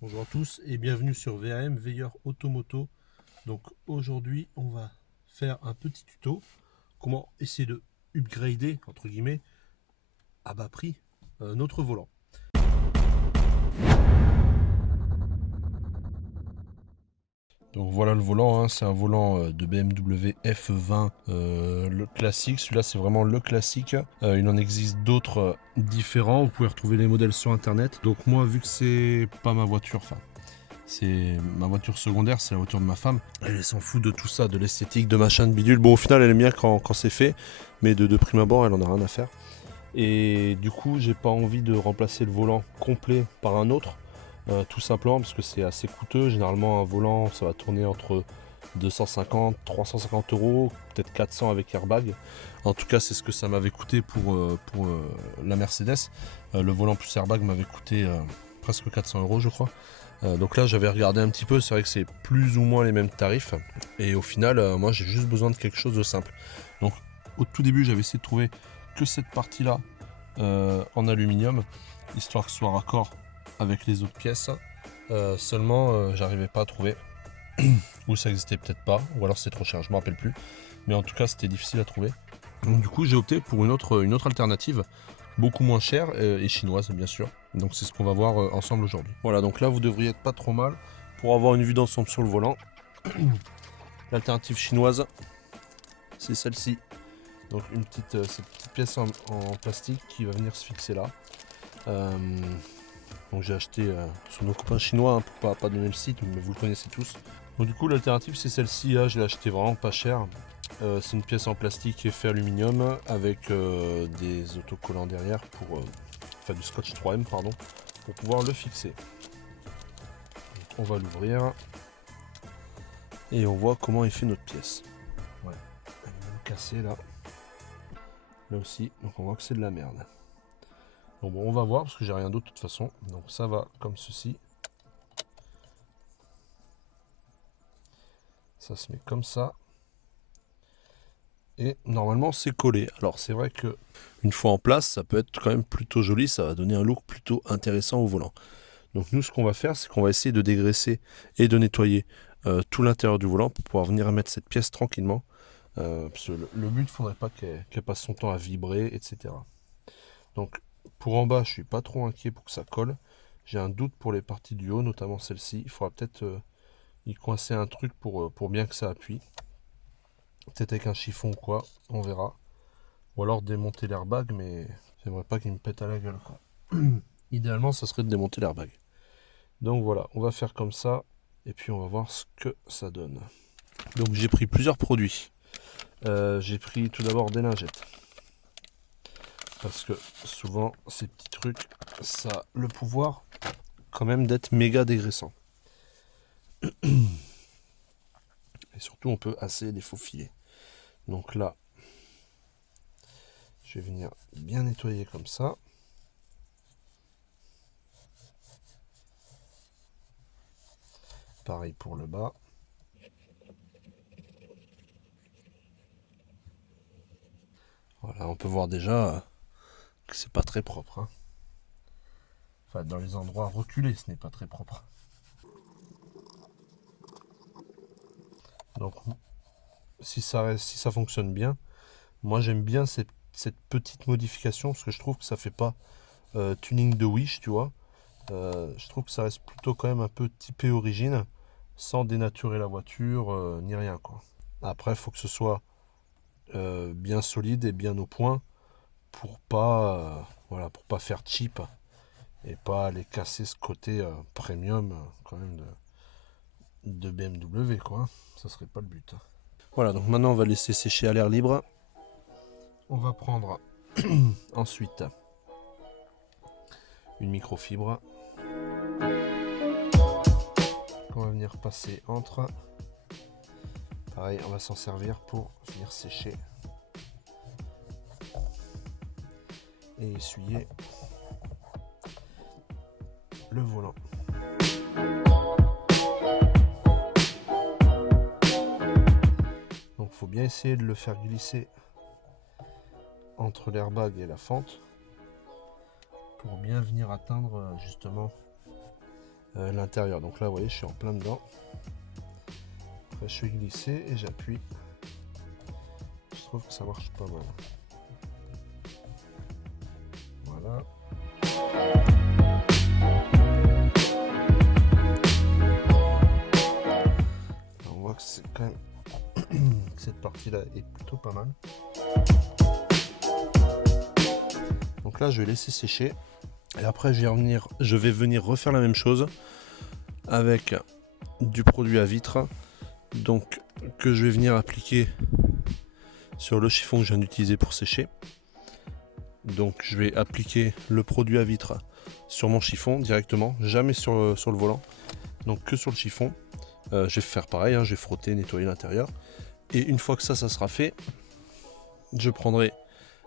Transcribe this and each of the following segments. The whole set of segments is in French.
Bonjour à tous et bienvenue sur VAM Veilleur Automoto. Donc aujourd'hui on va faire un petit tuto comment essayer de upgrader entre guillemets à bas prix notre volant. Donc voilà le volant, hein. C'est un volant de BMW F20 le classique. Celui-là c'est vraiment le classique. Il en existe d'autres différents. Vous pouvez retrouver les modèles sur internet. Donc moi vu que c'est pas ma voiture, enfin c'est ma voiture secondaire, c'est la voiture de ma femme. Elle s'en fout de tout ça, de l'esthétique, de machin, de bidule. Bon, au final, elle aime bien quand c'est fait, mais de prime abord, elle en a rien à faire. Et du coup, j'ai pas envie de remplacer le volant complet par un autre, tout simplement parce que c'est assez coûteux. Généralement, un volant, ça va tourner entre 250, 350 euros, peut-être 400 avec airbag. En tout cas, c'est ce que ça m'avait coûté pour la Mercedes. Le volant plus airbag m'avait coûté presque 400 euros, je crois. Donc là j'avais regardé un petit peu, c'est vrai que c'est plus ou moins les mêmes tarifs et au final moi j'ai juste besoin de quelque chose de simple. Donc au tout début j'avais essayé de trouver que cette partie là en aluminium histoire que ce soit raccord avec les autres pièces. Seulement j'arrivais pas à trouver, ou ça existait peut-être pas, ou alors c'est trop cher, je me rappelle plus, mais en tout cas c'était difficile à trouver. Donc du coup j'ai opté pour une autre alternative beaucoup moins chère et chinoise bien sûr. Donc c'est ce qu'on va voir ensemble aujourd'hui. Voilà, donc là vous devriez être pas trop mal pour avoir une vue d'ensemble sur le volant. L'alternative chinoise, c'est celle-ci. Donc cette petite pièce en plastique qui va venir se fixer là. Donc j'ai acheté sur nos copains chinois, hein, pour pas donner le site, mais vous le connaissez tous. Donc du coup l'alternative c'est celle-ci là, je l'ai acheté vraiment pas cher. C'est une pièce en plastique et fait aluminium avec des autocollants derrière pour enfin du scotch 3M pardon, pour pouvoir le fixer. Donc, on va l'ouvrir et on voit comment est fait notre pièce. Ouais, elle est même cassée là. Là aussi, donc on voit que c'est de la merde. Donc bon, on va voir parce que j'ai rien d'autre de toute façon. Donc ça va comme ceci. Ça se met comme ça. Et normalement c'est collé. Alors c'est vrai que une fois en place, ça peut être quand même plutôt joli, ça va donner un look plutôt intéressant au volant. Donc nous ce qu'on va faire, c'est qu'on va essayer de dégraisser et de nettoyer tout l'intérieur du volant pour pouvoir venir mettre cette pièce tranquillement. Parce que le but, il ne faudrait pas qu'elle passe son temps à vibrer, etc. Donc pour en bas, je suis pas trop inquiet pour que ça colle. J'ai un doute pour les parties du haut, notamment celle-ci. Il faudra peut-être y coincer un truc pour bien que ça appuie. Peut-être avec un chiffon ou quoi, on verra. Ou alors démonter l'airbag, mais j'aimerais pas qu'il me pète à la gueule, quoi. Idéalement, ça serait de démonter l'airbag. Donc voilà, on va faire comme ça. Et puis on va voir ce que ça donne. Donc j'ai pris plusieurs produits. J'ai pris tout d'abord des lingettes. Parce que souvent, ces petits trucs, ça a le pouvoir quand même d'être méga dégraissant. Et surtout, on peut assez les faufiler. Donc là, je vais venir bien nettoyer comme ça. Pareil pour le bas. Voilà, on peut voir déjà que c'est pas très propre, hein. Enfin, dans les endroits reculés, ce n'est pas très propre. Donc, si ça fonctionne bien, moi j'aime bien cette petite modification parce que je trouve que ça fait pas tuning de Wish, tu vois. Je trouve que ça reste plutôt quand même un peu typé origine, sans dénaturer la voiture ni rien, quoi. Après, il faut que ce soit bien solide et bien au point pour pas, voilà, pour pas faire cheap et pas aller casser ce côté premium quand même de BMW, quoi. Ça serait pas le but. Voilà, donc maintenant on va laisser sécher à l'air libre. On va prendre ensuite une microfibre qu'on va venir passer entre. Pareil, on va s'en servir pour venir sécher et essuyer le volant. Donc il faut bien essayer de le faire glisser entre l'airbag et la fente pour bien venir atteindre justement l'intérieur. Donc là vous voyez je suis en plein dedans. Après, je suis glissé et j'appuie. Je trouve que ça marche pas mal. Voilà. On voit que c'est quand même cette partie là est plutôt pas mal. Donc là je vais laisser sécher et après je vais venir refaire la même chose avec du produit à vitre, donc que je vais venir appliquer sur le chiffon que je viens d'utiliser pour sécher. Donc je vais appliquer le produit à vitre sur mon chiffon directement, jamais sur le volant, donc que sur le chiffon. Je vais faire pareil, hein, je vais frotter, nettoyer l'intérieur. Et une fois que ça sera fait, je prendrai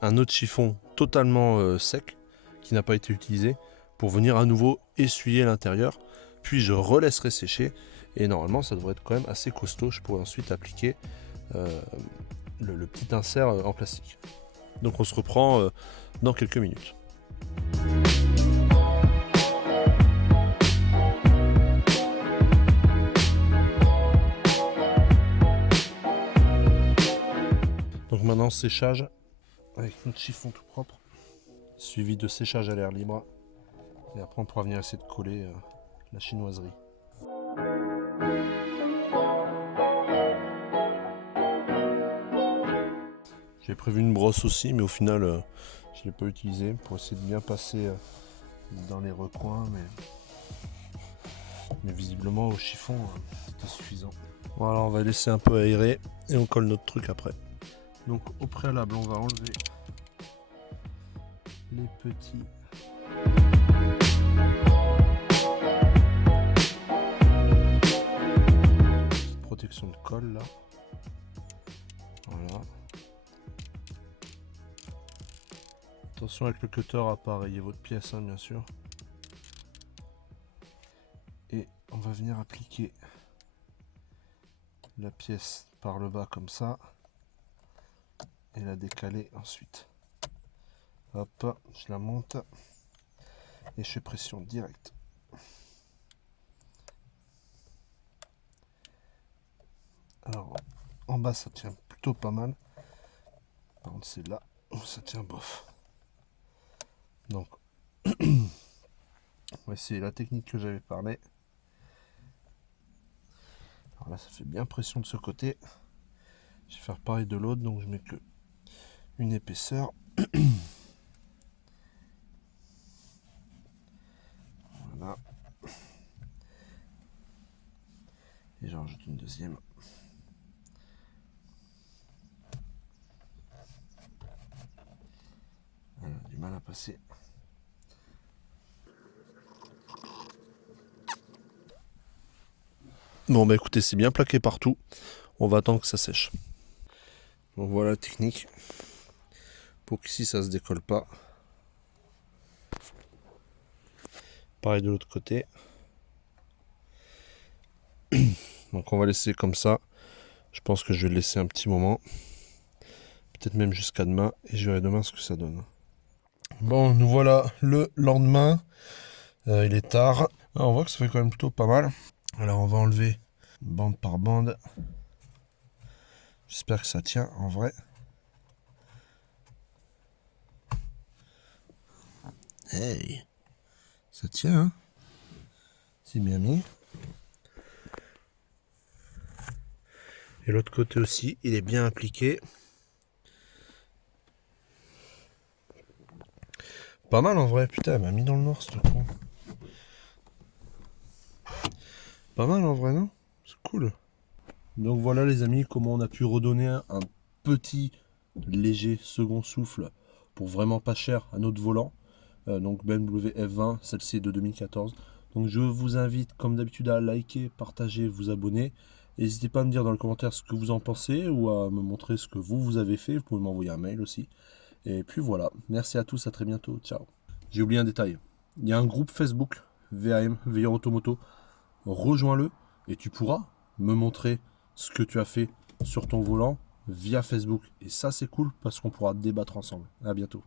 un autre chiffon totalement sec, qui n'a pas été utilisé, pour venir à nouveau essuyer l'intérieur. Puis je relaisserai sécher. Et normalement ça devrait être quand même assez costaud. Je pourrai ensuite appliquer le petit insert en plastique. Donc on se reprend dans quelques minutes. Donc maintenant séchage avec notre chiffon tout propre, suivi de séchage à l'air libre. Et après on pourra venir essayer de coller la chinoiserie. J'ai prévu une brosse aussi, mais au final je ne l'ai pas utilisée pour essayer de bien passer dans les recoins, mais visiblement au chiffon c'était suffisant. Voilà, on va laisser un peu aérer et on colle notre truc après. Donc au préalable on va enlever les petits protection de colle là. Voilà. Attention avec le cutter à pas rayer votre pièce, hein, bien sûr. Et on va venir appliquer la pièce par le bas comme ça et la décaler ensuite. Hop, je la monte et je fais pression directe. Alors en bas ça tient plutôt pas mal. Par contre c'est là où ça tient bof. Donc on va essayer la technique que j'avais parlé. Alors là ça fait bien pression de ce côté. Je vais faire pareil de l'autre, donc je mets que une épaisseur. Voilà. Et j'en rajoute une deuxième. Voilà, du mal à passer. Bon bah écoutez, c'est bien plaqué partout. On va attendre que ça sèche. Donc voilà la technique. Pour qu'ici ça se décolle pas. Pareil de l'autre côté. Donc on va laisser comme ça. Je pense que je vais le laisser un petit moment. Peut-être même jusqu'à demain. Et je verrai demain ce que ça donne. Bon, nous voilà le lendemain. Il est tard. Ah, on voit que ça fait quand même plutôt pas mal. Alors on va enlever bande par bande. J'espère que ça tient en vrai. Hey, ça tient, hein? C'est bien mis. Et l'autre côté aussi, il est bien appliqué. Pas mal en vrai, putain, elle m'a mis dans le noir ce con. Pas mal en vrai, non? C'est cool. Donc voilà les amis, comment on a pu redonner un petit léger second souffle pour vraiment pas cher à notre volant. Donc BMW F20, celle-ci est de 2014. Donc je vous invite comme d'habitude à liker, partager, vous abonner. N'hésitez pas à me dire dans le commentaire ce que vous en pensez ou à me montrer ce que vous avez fait. Vous pouvez m'envoyer un mail aussi. Et puis voilà, merci à tous, à très bientôt, ciao. J'ai oublié un détail, il y a un groupe Facebook, VAM, Veilleur Automoto, rejoins-le et tu pourras me montrer ce que tu as fait sur ton volant via Facebook. Et ça c'est cool parce qu'on pourra débattre ensemble. À bientôt.